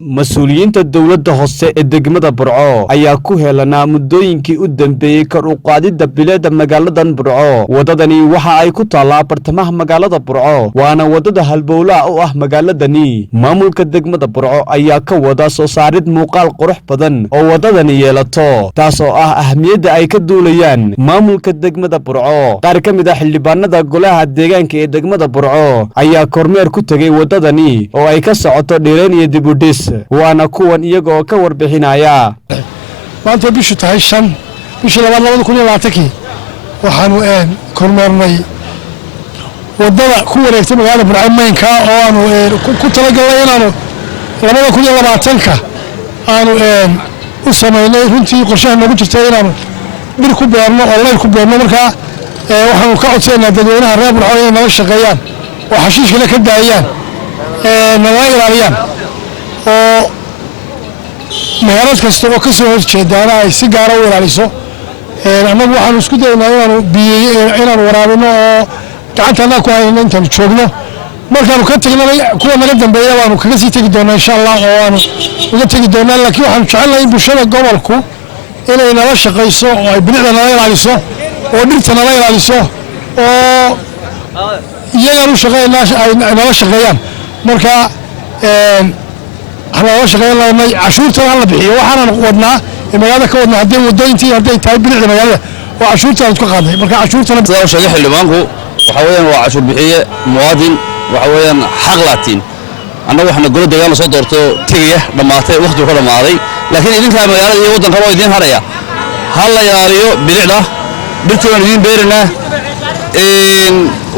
Masuuliyiinta Dawladda Hoose ee Degmadda Burco ayaa ku helanaa muddooyinkii u dambeeyay kor u qaadida bilicda magaalada Burco. Wadadani waxa ay ku taallaa bartamaha magaalada Burco, waana wadada halbowlaha u ah magaaladani. Maamulka Degmadda Burco ayaa ka wada soo saarid muuqaal qurux badan oo wadadani yeelato, taasoo ah ahmiyadda ay ka duulayaan maamulka Degmadda Burco. Qaar ka mid ah xildhibaanada golaha deegaanka ee Degmadda Burco ayaa kormeer ku tagay wadadani oo ay ka socoto dheerayn iyo dib u dhis, waana kuwan iyagoo ka warbixinaya. maanta bishu tahay 5 bishii 2020 waxaanu kormeernay wadada ku wareegtay magaalada Burco maynka oo aanu ku talagalay inaanu 2020 aanu u sameeynay runtii qorshaha nagu jirtay inaanu bir ku beerno oo leyl ku beerno. marka waxaanu ka codsaynaa dadweynaha reer Burco inay nala shaqeeyaan oo xashiishka ka daayaan nala ilaaliyaan oo meherad kasta oo ka soo horjeedana ay si gaar ah u ilaaliso. annagu waxaanu isku daynaa inaanu waraabino oo gacantana ku hayno intaan joogno. markaanu ka tagnay kuwa naga dambeeya waanu kaga sii tagi doonaa insha Allah oo aanu uga tagi doonaa. laakiin waxaanu jecelahay bulshada gobolku inay nala shaqeyso oo ay bilicda nala ilaaliso oo dhirta nala ilaaliso oo iyaga u shaqeynaa ay nala shaqeeyaan. marka waxaan shaqeynaa cashuurta la bixiyo waxaan wadnaa magaalada ka wadnaa hadii wadooyintii haday tahay bilicda magaalada oo cashuurta aad ku qaaday. marka cashuurtana soo sheegay xildhibaanku waxa weeyaan waa cashuur bixiye muwaadin waxa weeyaan xaq laatiin annagu waxna golo deegaan soo doorto tigaya dhamaatay waqtigu ka dhamaaday. laakiin idinka magaalada iyo wadanka waa idin haraya hal la yaariyo bilicda dhirtaan idin beerina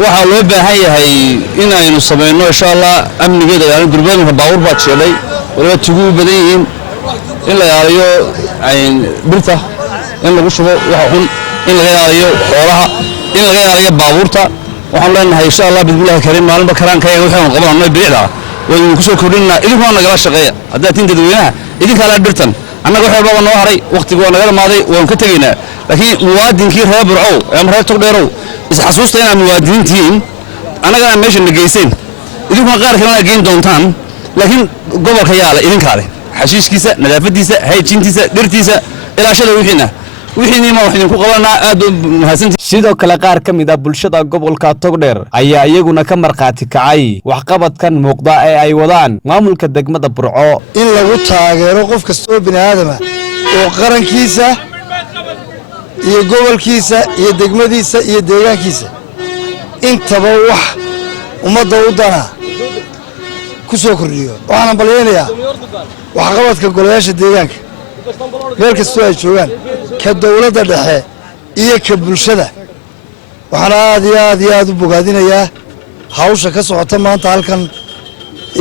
waxa loo baahan yahay in aynu sameeyno insha Allah amnigeeda iyo gurbaanka baawur baa jeeday wala tugu badan yihiin in la yaariyo ay dhirta in lagu shubo waxa xun in laga yaariyo xoolaha in laga yaariyo baabuurta. waxaan leenahay insha Allah bismillaah kariim maalinba karaankayga waxaan qabanay bilicda waynu ku soo kordhinaa idinkoo nagala shaqeeya hadda tin dadweynaha idinka la dhirtan annaga waxa walba noo haray waqtigu waa naga dhamaaday waan ka tageynaa. laakiin muwaadinkii reer Burco ama reer Togdheerow is xasuusta inaan muwaadiniintiin annaga meesha nageyseen idinkoo qaar kale nageyn doontaan. laakiin gobolka yaala idinka leh xashiishkiisa nadaafadiisa hayjintiisa dhirtiisa ilaashada wixii ma waxaan ku qabanaa aad u mahadsantii. sidoo kale qaar ka mid ah bulshada gobolka Togdheer ayaa iyaguna ka marqaati kacay waxqabadkan muuqda ee ay wadaan maamulka Degmadda Burco in lagu taageero qof kasta oo bini'aadam ah oo qarankiisa iyo gobolkiisa iyo degmadiisa iyo deegaankiisa intaba wax ummadda u dana ku soo kordhiyo. waxaan baleenayaa waxqabadka golayaasha deegaanka meel kasta ay joogaan ka dawladda dhexe iyo ka bulshada. waxaan aad u bogaadinayaa hawsha ka socota maanta halkan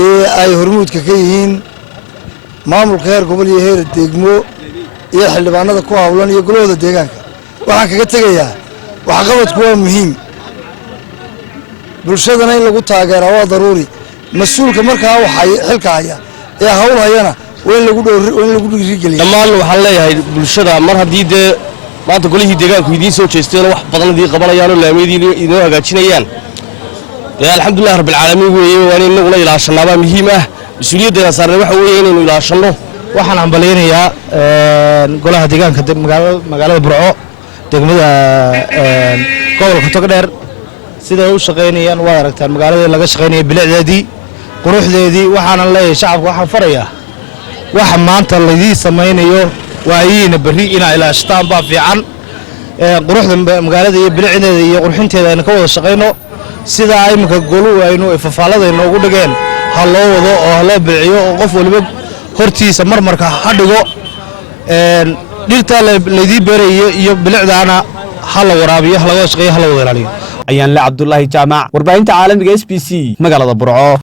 ee ay hormuudka ka yihiin maamulka heer gobol iyo heer degmo iyo xildhibaanada ku hawlan iyo golahooda deegaanka. waxaan kaga tegayaa waxqabadku waa muhiim, bulshadana in lagu taageero waa daruuri. mas-uulka markaa waxay xilka haya ee hawl hayana waa in lagu dhiirigeliyo. dhammaan waxaan leeyahay bulshada mar haddii dee maanta golihii deegaanku idiin soo jeesteen wax badan idin qabanayaan oo laamiyadii idin hagaajinayaan dee alxamdulillaah rabbil caalamiin weeye waa in inaguna ilaashanaabaa muhiim ah. mas-uuliyaddeena saarnay waxa weeye inaynu ilaashano. waxaan hambaleynayaa golaha deegaanka magaalada Burco degmada gobolka Togdheer sida u shaqeynayaan waa aragtaan magaalada laga shaqeynay bilicdeedii quruxdeedii. waxaan leeyahay shacabka waxaan farayaa waxa maanta la idin sameeyo waayina bari ina ilaashtaan baa fiican. quruxda magaalada iyo bilicdeeda iyo qurxinteeda ayna ka wada shaqeyno sida imika golu aynu ifafaalada inoogu dhigeen ha loo wado oo ha loo bilciyo oo qof waliba hortiisa marmarka ha dhigo. dhirta la idin beerayo iyo bilicdaana ha la waraabiyo ha laga shaqeeyo ha la wada ilaaliyo. ayaan la Cabdullaahi Jaamac warbaahinta caalamiga SBC magaalada Burco.